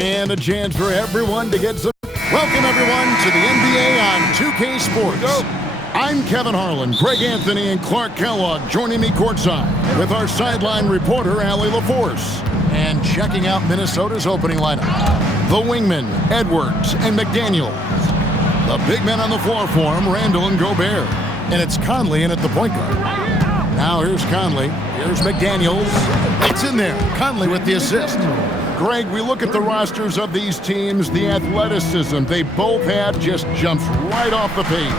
And a chance for everyone to get some. Welcome, everyone, to the NBA on 2K Sports. I'm Kevin Harlan, Greg Anthony, and Clark Kellogg joining me courtside with our sideline reporter, Allie LaForce. And checking out Minnesota's opening lineup, the wingmen, Edwards and McDaniel. The big men on the floor for him, Randall and Gobert. And it's Conley in at the point guard. Now here's Conley. Here's McDaniels. It's in there. Conley with the assist. Greg, we look at the rosters of these teams, the athleticism they both have just jumps right off the page.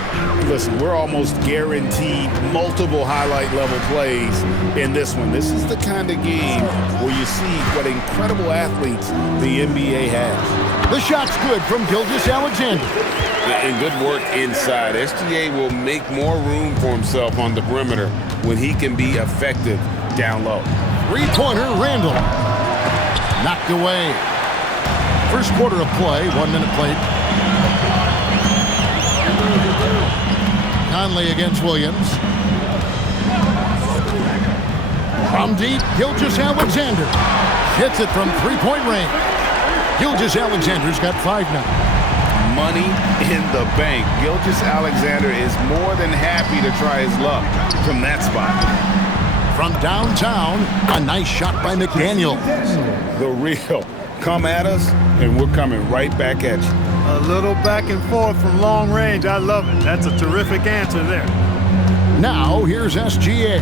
Listen, we're almost guaranteed multiple highlight level plays in this one. This is the kind of game where you see what incredible athletes the NBA has. The shot's good from Gilgeous-Alexander. And good work inside. SGA will make more room for himself on the perimeter when he can be effective down low. Three-pointer, Randall. Knocked away. First quarter of play, 1 minute played. Conley against Williams. From deep, Gilgeous-Alexander hits it from three-point range. Gilgeous-Alexander's got 5 now. Money in the bank. Gilgeous-Alexander is more than happy to try his luck from that spot. From downtown, a nice shot by McDaniel. The real. Come at us, and we're coming right back at you. A little back and forth from long range. I love it. That's a terrific answer there. Now, here's SGA.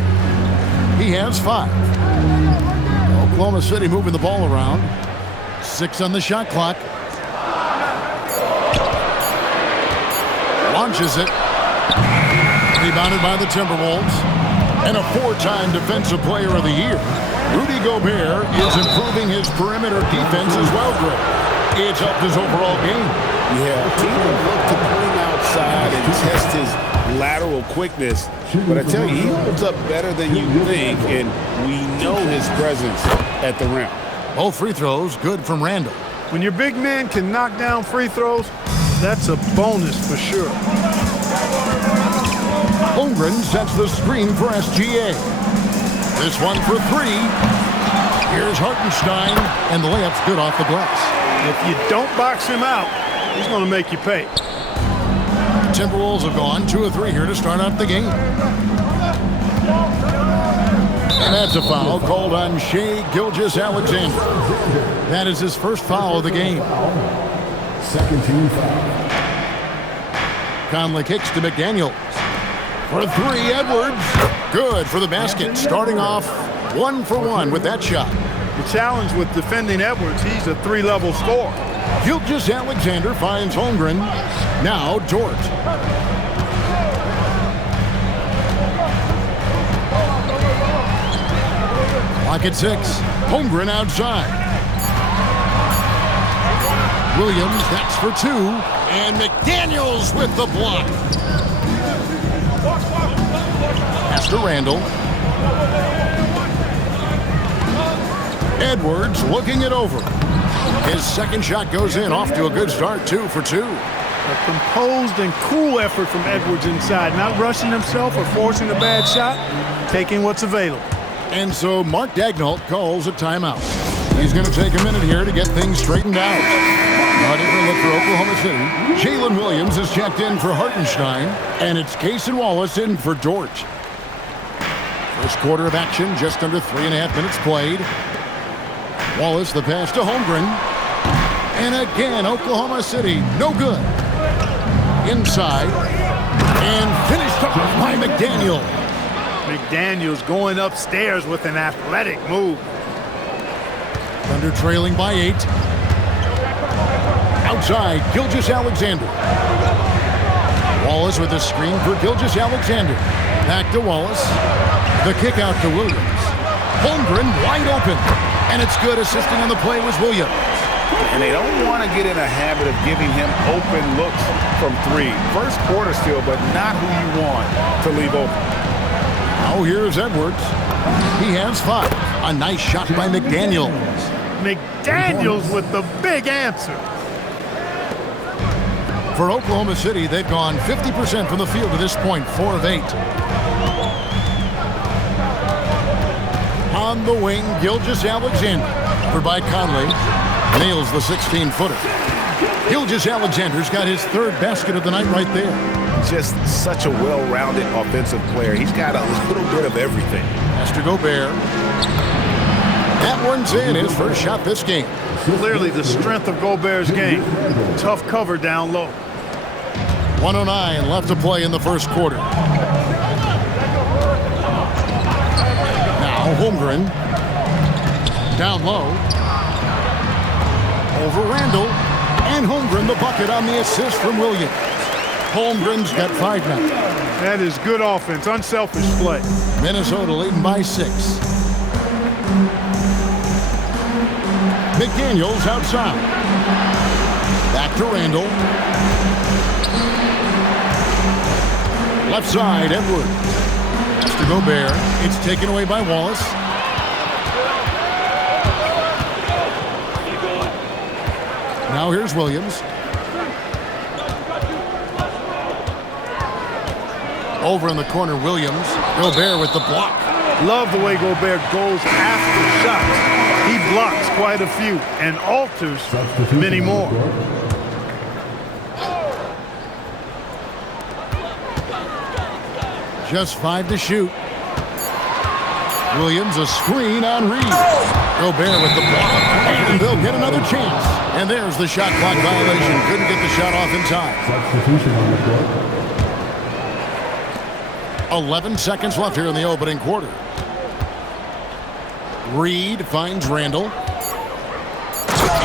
He has 5. Oklahoma City moving the ball around. 6 on the shot clock. Launches it. Rebounded by the Timberwolves. And a 4-time Defensive Player of the Year. Rudy Gobert is improving his perimeter defense as well, Greg. It's helped his overall game. Yeah, team will look to put him outside and test his lateral quickness. But I tell you, he holds up better than you think, and we know his presence at the rim. Both free throws good from Randall. When your big man can knock down free throws, that's a bonus for sure. Holmgren sets the screen for SGA. This one for 3. Here's Hartenstein, and the layup's good off the glass. If you don't box him out, he's going to make you pay. Timberwolves have gone 2 of 3 here to start out the game. And that's a foul called on Shai Gilgeous-Alexander. That is his first foul of the game. Second team foul. Conley kicks to McDaniels. For 3, Edwards. Good for the basket. Starting off 1 for 1 with that shot. The challenge with defending Edwards, he's a 3-level scorer. Gilgeous-Alexander finds Holmgren. Now Dort. Clock at 6. Holmgren outside. Williams, that's for 2. And McDaniels with the block. Pass to Randall. Edwards looking it over. His second shot goes in, off to a good start, 2 for 2. A composed and cool effort from Edwards inside, not rushing himself or forcing a bad shot, taking what's available. And so Mark Daigneault calls a timeout. He's going to take a minute here to get things straightened out. A different look for Oklahoma City. Jalen Williams is checked in for Hartenstein, and it's Cason Wallace in for Dort. First quarter of action, just under 3.5 minutes played. Wallace, the pass to Holmgren. And again, Oklahoma City, no good. Inside. And finished off by McDaniel. McDaniel's going upstairs with an athletic move. Thunder trailing by 8. Outside, Gilgeous-Alexander. Wallace with a screen for Gilgeous-Alexander. Back to Wallace. The kick out to Williams. Holmgren wide open. And it's good. Assisting on the play was Williams. And they don't want to get in a habit of giving him open looks from 3. First quarter still, but not who you want to leave open. Now here's Edwards. He has 5. A nice shot by McDaniels. McDaniels with the big answer. For Oklahoma City, they've gone 50% from the field to this point, 4 of 8. On the wing, Gilgeous-Alexander. Covered by Conley. Nails the 16-footer. Gilgeous-Alexander's got his third basket of the night right there. Just such a well-rounded offensive player. He's got a little bit of everything. Has to Gobert. That one's in, his first shot this game. Clearly the strength of Gobert's game. Tough cover down low. 1:09 left to play in the first quarter. Now Holmgren. Down low. Over Randall. And Holmgren the bucket on the assist from Williams. Holmgren's got 5 now. That is good offense, unselfish play. Minnesota leading by 6. McDaniels outside. Back to Randall. Left side, Edwards. That's to Gobert. It's taken away by Wallace. Now here's Williams. Over in the corner, Williams. Gobert with the block. Love the way Gobert goes after shots. He blocks quite a few and alters many more. Just 5 to shoot. Williams a screen on Reed. Gobert with the block. And they'll get another chance. And there's the shot clock violation. Couldn't get the shot off in time. Substitution on the court. 11 seconds left here in the opening quarter. Reed finds Randall.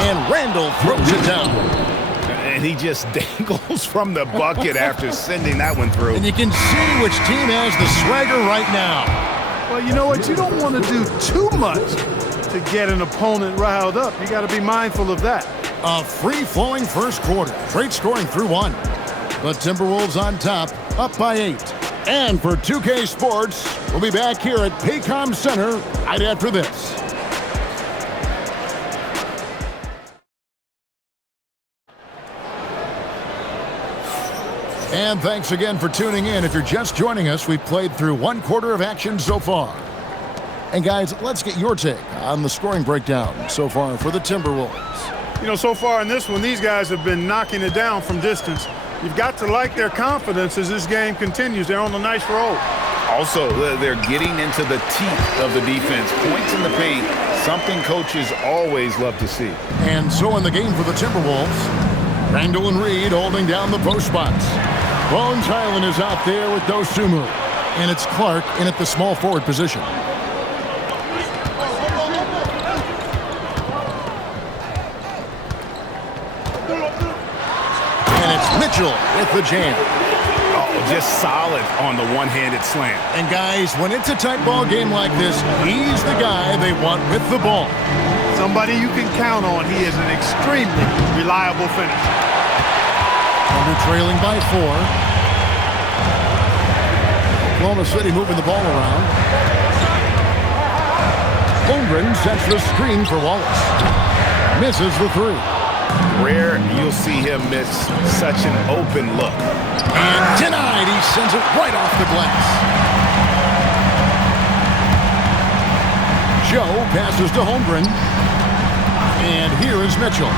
And Randall throws it down. And he just dangles from the bucket after sending that one through. And you can see which team has the swagger right now. Well, you know what? You don't want to do too much to get an opponent riled up. You got to be mindful of that. A free-flowing first quarter. Great scoring through 1. The Timberwolves on top, up by 8. And for 2K Sports, we'll be back here at Paycom Center right after this. And thanks again for tuning in. If you're just joining us, we've played through 1 quarter of action so far. And guys, let's get your take on the scoring breakdown so far for the Timberwolves. You know, so far in this one, these guys have been knocking it down from distance. You've got to like their confidence as this game continues. They're on a nice roll. Also, they're getting into the teeth of the defense. Points in the paint, something coaches always love to see. And so in the game for the Timberwolves, Randall and Reed holding down the post spots. Bones Hyland is out there with Dosunmu. And it's Clark in at the small forward position. And it's Mitchell with the jam. Oh, just solid on the one-handed slam. And guys, when it's a tight ball game like this, he's the guy they want with the ball. Somebody you can count on. He is an extremely reliable finisher. Under trailing by 4. Oklahoma City moving the ball around. Holmgren sets the screen for Wallace. Misses the 3. Rare you'll see him miss such an open look. And denied. He sends it right off the glass. Joe passes to Holmgren. And here is Mitchell.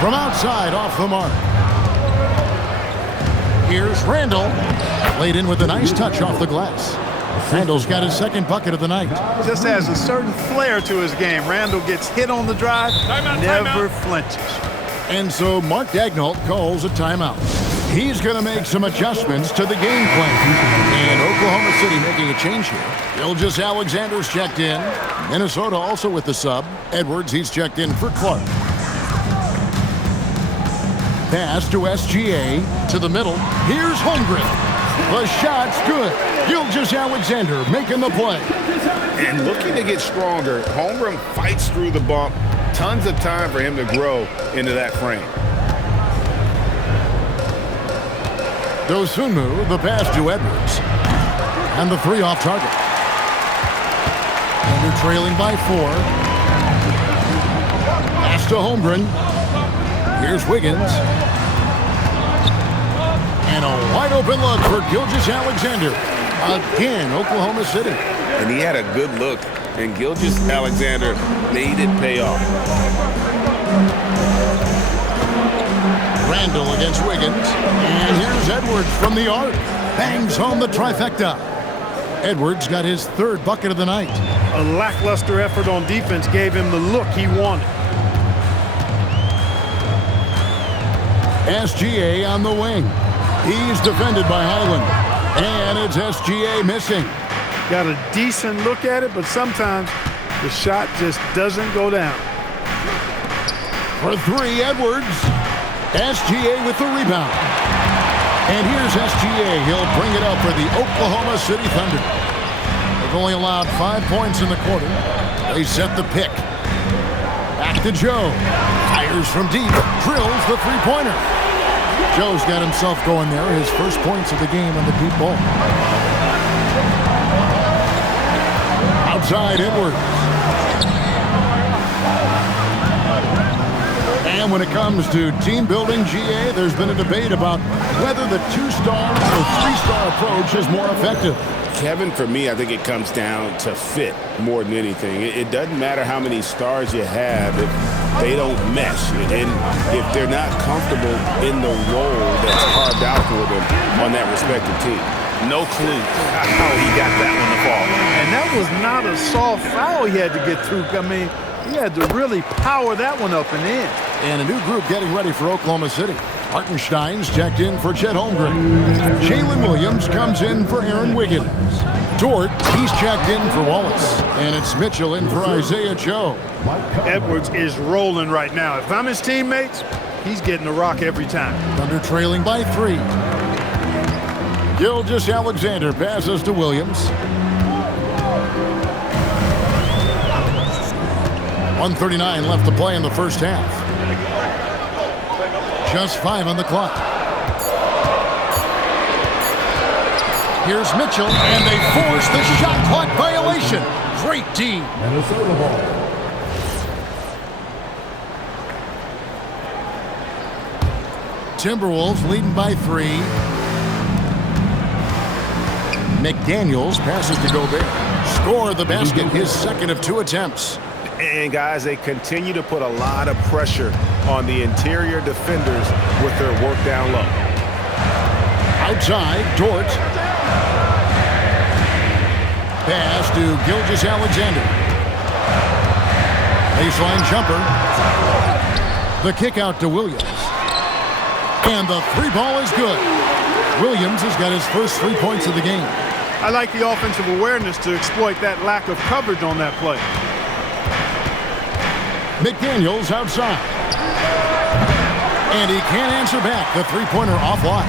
From outside, off the mark. Here's Randall. Laid in with a nice touch off the glass. Randall's got his second bucket of the night. Just has a certain flair to his game. Randall gets hit on the drive, never flinches. And so Mark Daigneault calls a timeout. He's going to make some adjustments to the game plan. And Oklahoma City making a change here. Gilgeous-Alexander's checked in. Minnesota also with the sub. Edwards, he's checked in for Clark. Pass to SGA, to the middle. Here's Holmgren. The shot's good. Gilgeous-Alexander making the play. And looking to get stronger, Holmgren fights through the bump. Tons of time for him to grow into that frame. Dosunmu, the pass to Edwards. And the 3 off target. And they're trailing by 4. Pass to Holmgren. Here's Wiggins. And a wide open look for Gilgeous-Alexander. Again, Oklahoma City. And he had a good look and Gilgeous-Alexander made it pay off. Randall against Wiggins. And here's Edwards from the arc. Bangs home the trifecta. Edwards got his third bucket of the night. A lackluster effort on defense gave him the look he wanted. SGA on the wing. He's defended by Highland. And it's SGA missing. Got a decent look at it, but sometimes the shot just doesn't go down. For three, Edwards. SGA with the rebound. And here's SGA. He'll bring it up for the Oklahoma City Thunder. They've only allowed 5 points in the quarter. They set the pick. Back to Joe. Fires from deep. Drills the three-pointer. Joe's got himself going there. His first points of the game on the deep ball. Outside Edwards. And when it comes to team building, GA, there's been a debate about whether the two-star or three-star approach is more effective. Kevin, for me, I think it comes down to fit more than anything. It doesn't matter how many stars you have if they don't mesh. And if they're not comfortable in the role that's carved out for them on that respective team. No clue how he got that one to fall. And that was not a soft foul he had to get through. I mean, he had to really power that one up and in. And a new group getting ready for Oklahoma City. Hartenstein's checked in for Chet Holmgren. Jalen Williams comes in for Aaron Wiggins. Dort, he's checked in for Wallace. And it's Mitchell in for Isaiah Joe. Edwards is rolling right now. If I'm his teammates, he's getting the rock every time. Thunder trailing by 3. Gilgeous-Alexander passes to Williams. 1:39 left to play in the first half. Just 5 on the clock. Here's Mitchell, and they force the shot clock violation. Great team. Minnesota ball. Timberwolves leading by 3. McDaniels passes to Gobert. Score the basket, his second of 2 attempts. And guys, they continue to put a lot of pressure on the interior defenders with their work down low. Outside, Dort. Pass to Gilgeous-Alexander. Baseline jumper. The kick out to Williams. And the 3 ball is good. Williams has got his first 3 points of the game. I like the offensive awareness to exploit that lack of coverage on that play. McDaniels outside. And he can't answer back. The three-pointer offline.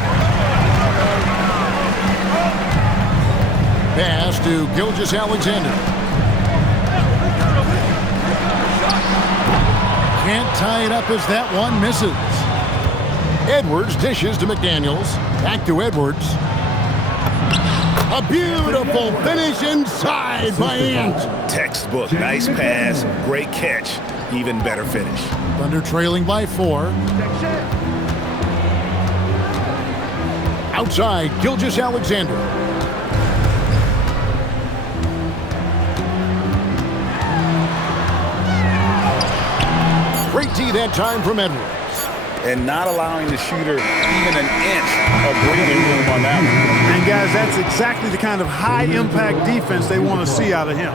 Pass to Gilgeous-Alexander. Can't tie it up as that one misses. Edwards dishes to McDaniels. Back to Edwards. A beautiful finish inside by Ant. Textbook, nice pass, great catch, even better finish. Thunder trailing by 4. Outside, Gilgeous-Alexander. Great D that time from Edwards. And not allowing the shooter even an inch of breathing room on that one. And guys, that's exactly the kind of high-impact defense they want to see out of him.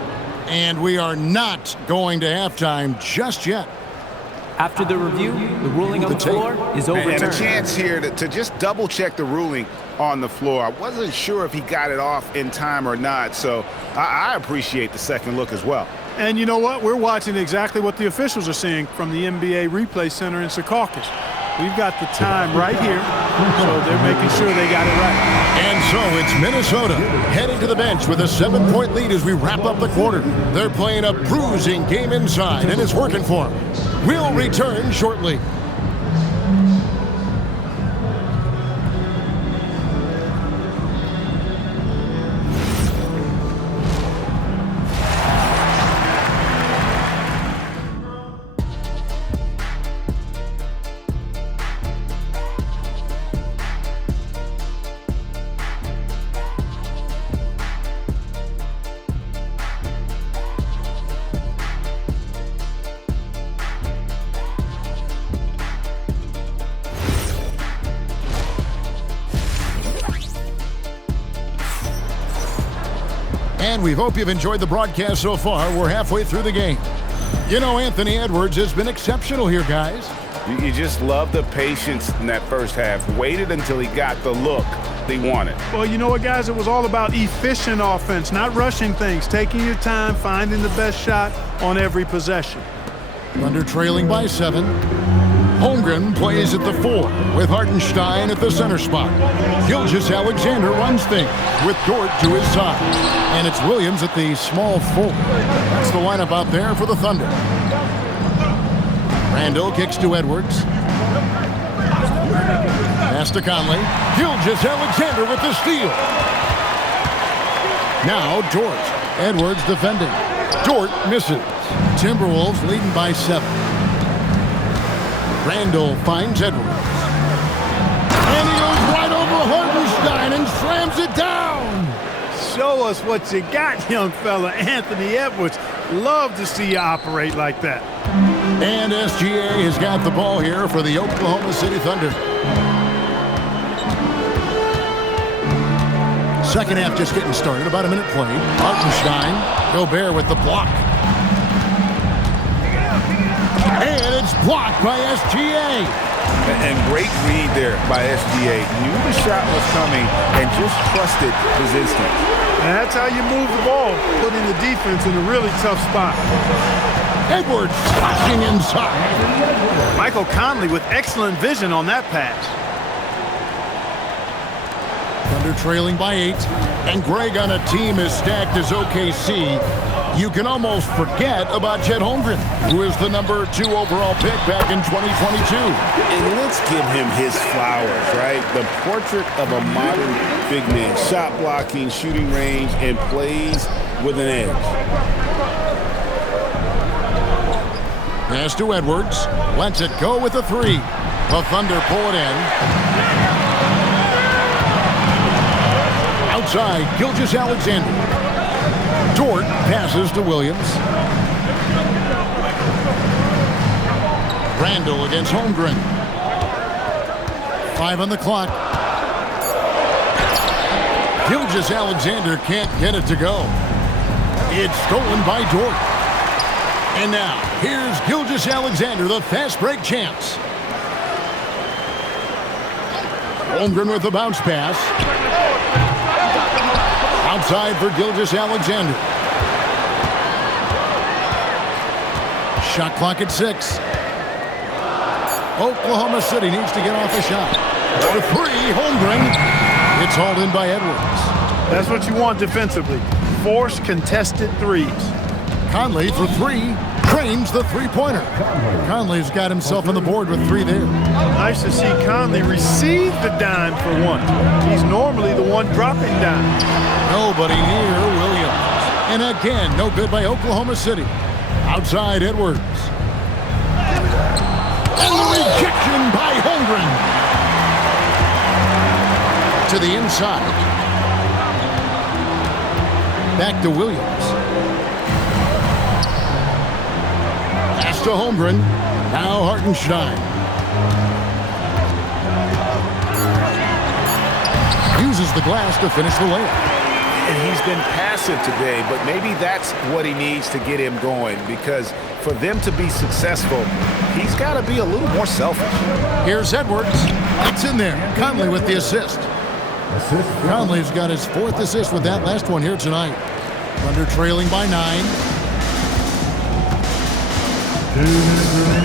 And we are not going to halftime just yet. After the review, the ruling on the floor is overturned. And a chance here to just double-check the ruling on the floor. I wasn't sure if he got it off in time or not, so I appreciate the second look as well. And you know what? We're watching exactly what the officials are seeing from the NBA Replay Center in Secaucus. We've got the time right here, so they're making sure they got it right. And so it's Minnesota heading to the bench with a 7-point lead as we wrap up the quarter. They're playing a bruising game inside, and it's working for them. We'll return shortly. And we hope you've enjoyed the broadcast so far. We're halfway through the game. You know, Anthony Edwards has been exceptional here, guys. You just love the patience in that first half. Waited until he got the look they wanted. Well, you know what, guys? It was all about efficient offense, not rushing things, taking your time, finding the best shot on every possession. Thunder trailing by 7. Holmgren plays at the 4 with Hartenstein at the center spot. Gilgeous-Alexander runs things with Dort to his side. And it's Williams at the small 4. That's the lineup out there for the Thunder. Randall kicks to Edwards. Pass to Conley. Gilgeous-Alexander with the steal. Now Dort. Edwards defending. Dort misses. Timberwolves leading by 7. Randall finds Edwards. And he goes right over Hartenstein and slams it down. Show us what you got, young fella. Anthony Edwards. Love to see you operate like that. And SGA has got the ball here for the Oklahoma City Thunder. Second half just getting started. About a minute played. Hartenstein. Gobert with the block. And it's blocked by SGA. And great read there by SGA. Knew the shot was coming and just trusted his instinct. And that's how you move the ball, putting the defense in a really tough spot. Edwards slashing inside. Michael Conley with excellent vision on that pass. Thunder trailing by 8. And Greg, on a team as stacked as OKC, you can almost forget about Chet Holmgren, who is the number 2 overall pick back in 2022. And let's give him his flowers, right? The portrait of a modern big man. Shot blocking, shooting range, and plays with an edge. Pass to Edwards. Lets it go with a 3. The Thunder pull it in. Outside, Gilgeous-Alexander. Dort passes to Williams. Randall against Holmgren. 5 on the clock. Gilgeous-Alexander can't get it to go. It's stolen by Dort. And now, here's Gilgeous-Alexander, the fast break chance. Holmgren with the bounce pass. Outside for Gilgeous-Alexander. Shot clock at 6. Oklahoma City needs to get off a shot. For 3, Holmgren. It's hauled in by Edwards. That's what you want defensively. Force contested threes. Conley for 3. Trains the three-pointer. Conley's got himself on the board with 3 there. Nice to see Conley receive the dime for one. He's normally the one dropping dime. Nobody near Williams. And again, no good by Oklahoma City. Outside Edwards. And the rejection by Holmgren. To the inside. Back to Williams. Pass to Holmgren. Now Hartenstein. Uses the glass to finish the layup. And he's been passive today, but maybe that's what he needs to get him going, because for them to be successful, he's got to be a little more selfish. Here's Edwards. It's in there. Conley with the assist. Conley's got his 4th assist with that last one here tonight. Thunder trailing by 9.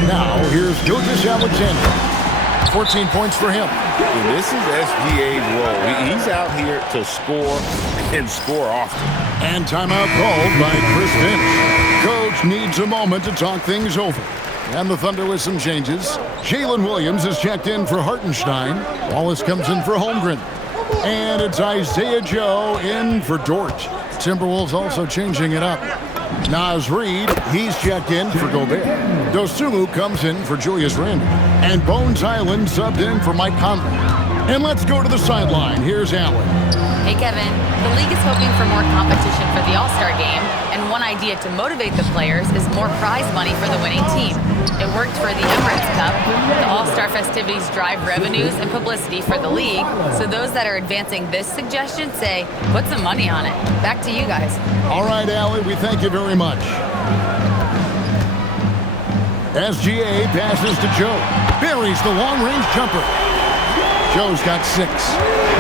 Now here's Gilgeous-Alexander. 14 points for him. And this is SGA's role. He's out here to score and score often. And timeout called by Chris Finch. Coach needs a moment to talk things over. And the Thunder with some changes. Jalen Williams is checked in for Hartenstein. Wallace comes in for Holmgren. And it's Isaiah Joe in for Dort. Timberwolves also changing it up. Naz Reid, he's checked in for Gobert. Dosunmu comes in for Julius Randle. And Bones Island subbed in for Mike Conley. And let's go to the sideline. Here's Allen. Hey, Kevin. The league is hoping for more competition for the All-Star game, and one one idea to motivate the players is more prize money for the winning team. It worked for the Emirates Cup. The All-Star festivities drive revenues and publicity for the league, so those that are advancing this suggestion say, put some money on it. Back to you guys. All right, Allie, we thank you very much. SGA passes to Joe. Buries the long-range jumper. Joe's got 6.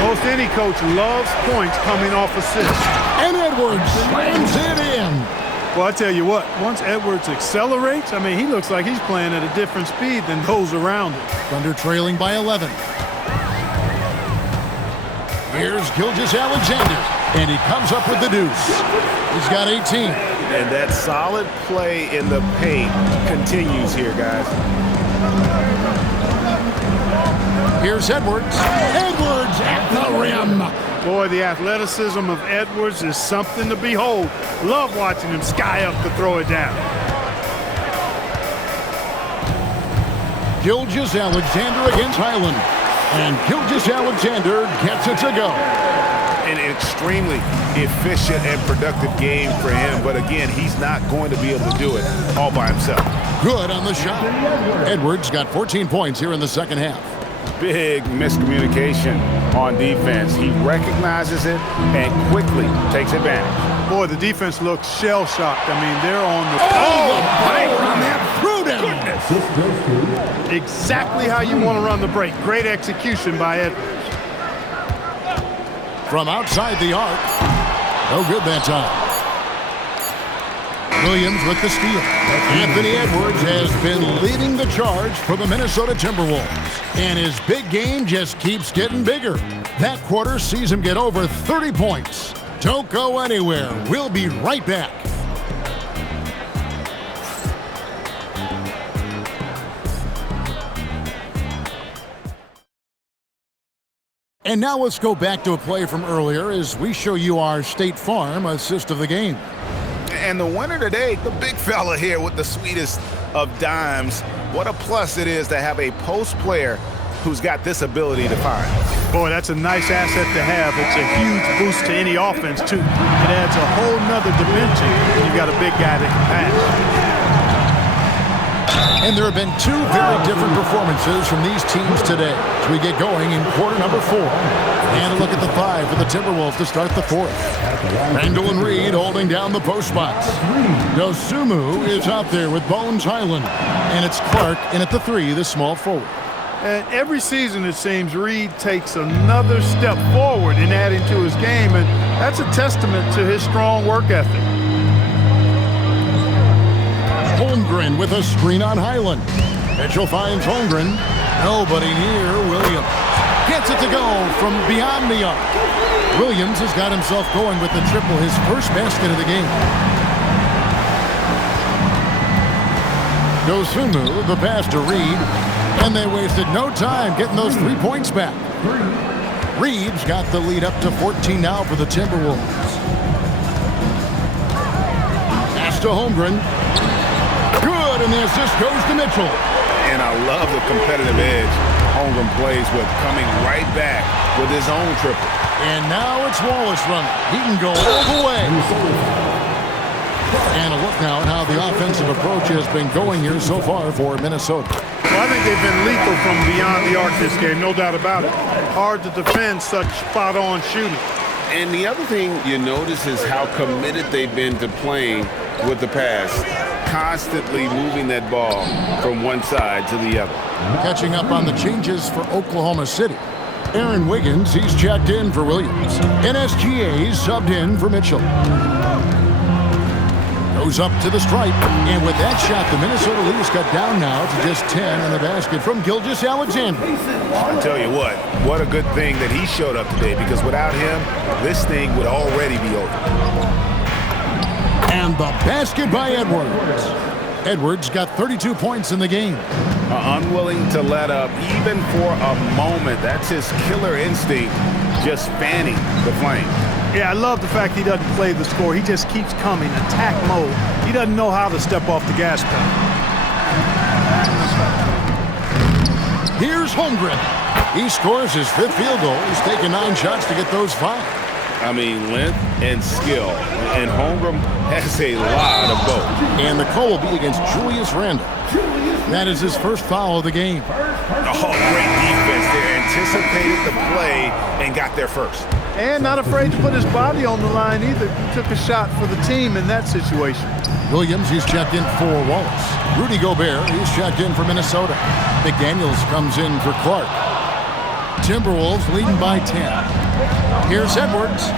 Most any coach loves points coming off assists. And Edwards slams it in. Well, I tell you what, once Edwards accelerates, I mean, he looks like he's playing at a different speed than those around him. Thunder trailing by 11. Here's Gilgeous-Alexander, and he comes up with the deuce. He's got 18. And that solid play in the paint continues here, guys. Here's Edwards. Edwards at the rim. Boy, the athleticism of Edwards is something to behold. Love watching him sky up to throw it down. Gilgeous-Alexander against Highland. And Gilgeous-Alexander gets it to go. An extremely efficient and productive game for him, but again, he's not going to be able to do it all by himself. Good on the shot. Edwards got 14 points here in the second half. Big miscommunication on defense. He recognizes it and quickly takes advantage. Boy, the defense looks shell-shocked. I mean, they're on the... break on that threw down. Exactly how you want to run the break. Great execution by Edwards. From outside the arc. No good that time. Williams with the steal. Anthony Edwards has been leading the charge for the Minnesota Timberwolves. And his big game just keeps getting bigger. That quarter sees him get over 30 points. Don't go anywhere. We'll be right back. And now let's go back to a play from earlier as we show you our State Farm assist of the game. And the winner today, the big fella here with the sweetest of dimes. What a plus it is to have a post player who's got this ability to find. Boy, that's a nice asset to have. It's a huge boost to any offense, too. It adds a whole nother dimension when you've got a big guy that can pass. And there have been 2 very different performances from these teams today as we get going in quarter number 4. And a look at the 5 for the Timberwolves to start the 4th. Randall and Reed holding down the post spots. Dosunmu is out there with Bones Highland. And it's Clark in at the 3, the small forward. And every season, it seems, Reed takes another step forward in adding to his game, and that's a testament to his strong work ethic. Holmgren with a screen on Highland. Mitchell finds Holmgren. Nobody near Williams. Gets it to go from beyond the arc. Williams has got himself going with the triple, his first basket of the game. Dosunmu, the pass to Reed. And they wasted no time getting those 3 points back. Reed's got the lead up to 14 now for the Timberwolves. Pass to Holmgren. Good, and the assist goes to Mitchell. And I love the competitive edge Holmgren plays with, coming right back with his own triple. And now it's Wallace running. He can go all the way. And a look now at how the offensive approach has been going here so far for Minnesota. Well, I think they've been lethal from beyond the arc this game, no doubt about it. Hard to defend such spot-on shooting. And the other thing you notice is how committed they've been to playing with the pass, constantly moving that ball from one side to the other. Catching up on the changes for Oklahoma City. Aaron Wiggins, he's checked in for Williams. NSGA subbed in for Mitchell. Goes up to the stripe, and with that shot, the Minnesota Leafs cut down now to just 10 on the basket from Gilgeous-Alexander. I tell you what a good thing that he showed up today, because without him, this thing would already be over. And the basket by Edwards. Edwards got 32 points in the game. Unwilling to let up even for a moment. That's his killer instinct, just fanning the flame. Yeah, I love the fact he doesn't play the score. He just keeps coming, attack mode. He doesn't know how to step off the gas pedal. Here's Holmgren. He scores his 5th field goal. He's taken 9 shots to get those 5. I mean, length and skill. and Holmgren has a lot of both. And the call will be against Julius Randle. That is his first foul of the game. Oh, great defense there. Anticipated the play and got there first. And not afraid to put his body on the line either. He took a shot for the team in that situation. Williams, he's checked in for Wallace. Rudy Gobert, he's checked in for Minnesota. McDaniels comes in for Clark. Timberwolves leading by 10. Here's Edwards.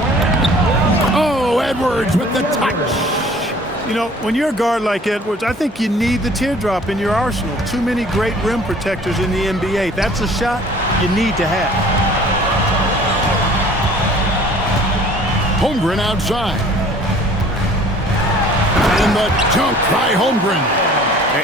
Oh, Edwards with the touch. You know, when you're a guard like Edwards, I think you need the teardrop in your arsenal. Too many great rim protectors in the NBA. That's a shot you need to have. Holmgren outside. And the dunk by Holmgren.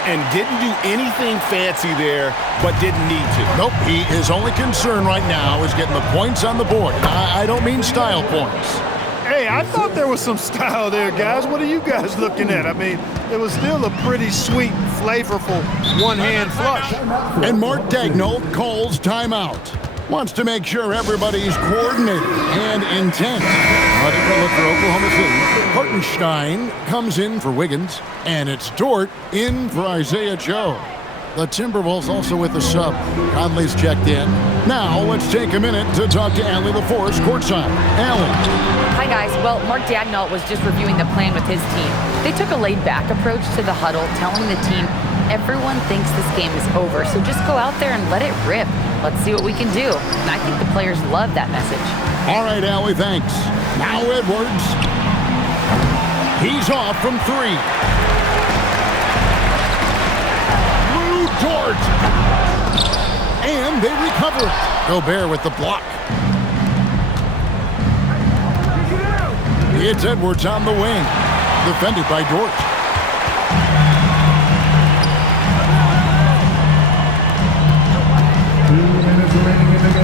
And didn't do anything fancy there, but didn't need to. Nope, his only concern right now is getting the points on the board. I don't mean style points. Hey, I thought there was some style there, guys. What are you guys looking at? I mean, it was still a pretty sweet, flavorful one-hand flush. And Mark Daigneault calls timeout. Wants to make sure everybody's coordinated and intent. Look for Oklahoma City. Hartenstein comes in for Wiggins. And it's Dort in for Isaiah Joe. The Timberwolves also with the sub. Conley's checked in. Now let's take a minute to talk to Allie LaForce courtside. Allie. Hi, guys. Well, Mark Daigneault was just reviewing the plan with his team. They took a laid-back approach to the huddle, telling the team, everyone thinks this game is over, so just go out there and let it rip. Let's see what we can do. And I think the players love that message. All right, Allie, thanks. Now Edwards. He's off from three. Lou Dort. And they recover it. Gobert with the block. It's Edwards on the wing. Defended by Dort.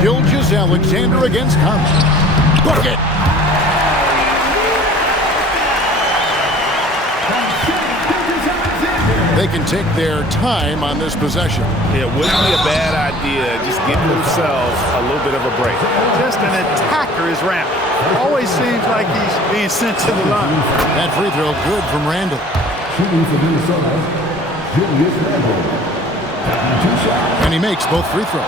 Gilgeous-Alexander against Conley. Bucket! They can take their time on this possession. It wouldn't be a bad idea. Just give themselves a little bit of a break. Just an attacker is rampant. Always seems like he's being sent to the line. That free throw good from Randle. Shooting for Minnesota, Julius Randle. Two shots. And he makes both free throws.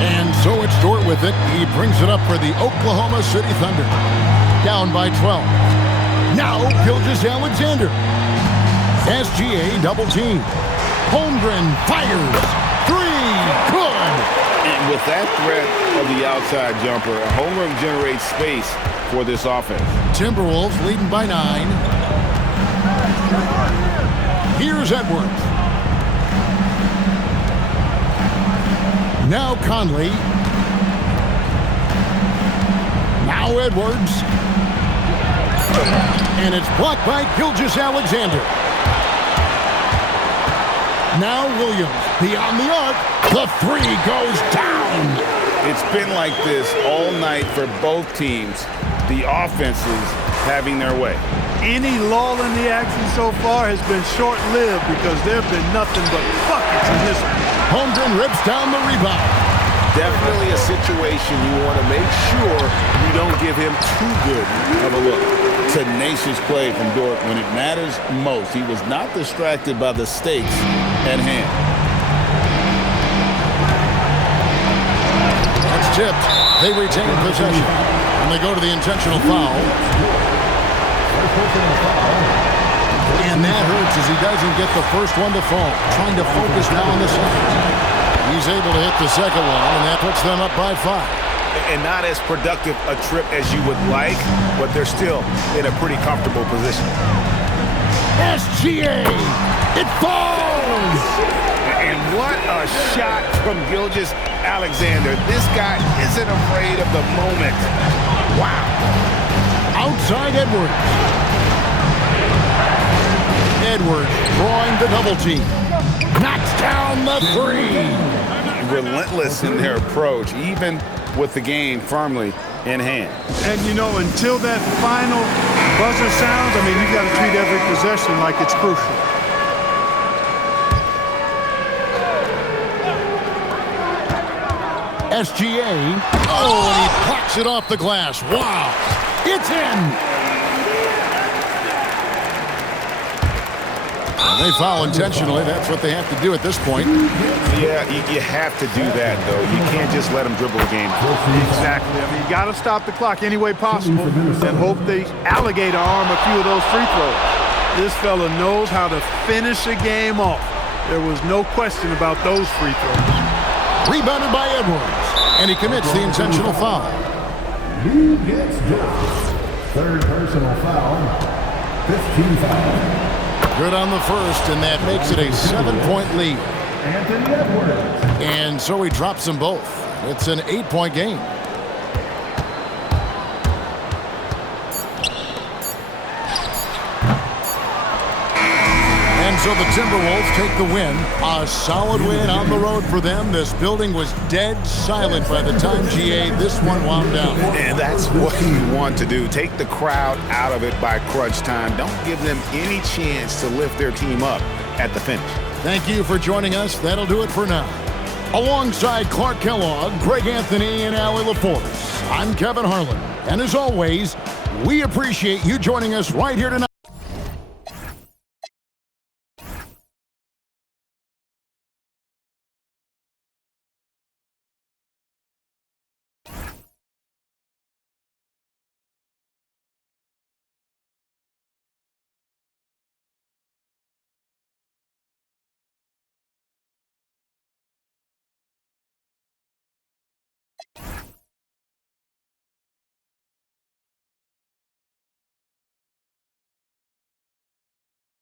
And so it's Dort with it. He brings it up for the Oklahoma City Thunder. Down by 12. Now Gilgeous-Alexander. SGA double team. Holmgren fires. Three. Good. And with that threat of the outside jumper, Holmgren generates space for this offense. Timberwolves leading by 9. Here's Edwards. Now Conley. Now Edwards. And it's blocked by Gilgeous-Alexander. Now Williams beyond the arc. The three goes down. It's been like this all night for both teams. The offenses having their way. Any lull in the action so far has been short-lived because there have been nothing but buckets in this one. Holmgren rips down the rebound. Definitely a situation you want to make sure you don't give him too good of a look. Tenacious play from Dort when it matters most. He was not distracted by the stakes at hand. That's tipped. They retain possession. And they go to the intentional foul. And that hurts as he doesn't get the first one to fall. Trying to focus now on the second. He's able to hit the second one, and that puts them up by 5. And not as productive a trip as you would like, but they're still in a pretty comfortable position. SGA! It falls! And what a shot from Gilgeous-Alexander. This guy isn't afraid of the moment. Wow. Outside Edwards. Edwards drawing the double team. Knocks down the three. Relentless in their approach, even with the game firmly in hand. And, you know, until that final buzzer sounds, I mean, you've got to treat every possession like it's crucial. SGA. Oh, and he blocks it off the glass. Wow. It's in. They foul intentionally. That's what they have to do at this point. Yeah, you have to do that, though. You can't just let them dribble the game. Exactly. I mean, you got to stop the clock any way possible and hope they alligator arm a few of those free throws. This fella knows how to finish a game off. There was no question about those free throws. Rebounded by Edwards, and he commits the intentional foul. Lou gets done. Third personal foul. 15 foul. Good on the first, and that makes it a 7-point lead. Anthony Edwards. And so he drops them both. It's an 8-point game. And so the Timberwolves take the win. A solid win on the road for them. This building was dead silent by the time, GA, this one wound down. And that's what you want to do. Take the crowd out of it by crunch time. Don't give them any chance to lift their team up at the finish. Thank you for joining us. That'll do it for now. Alongside Clark Kellogg, Greg Anthony, and Allie LaForce, I'm Kevin Harlan. And as always, we appreciate you joining us right here tonight.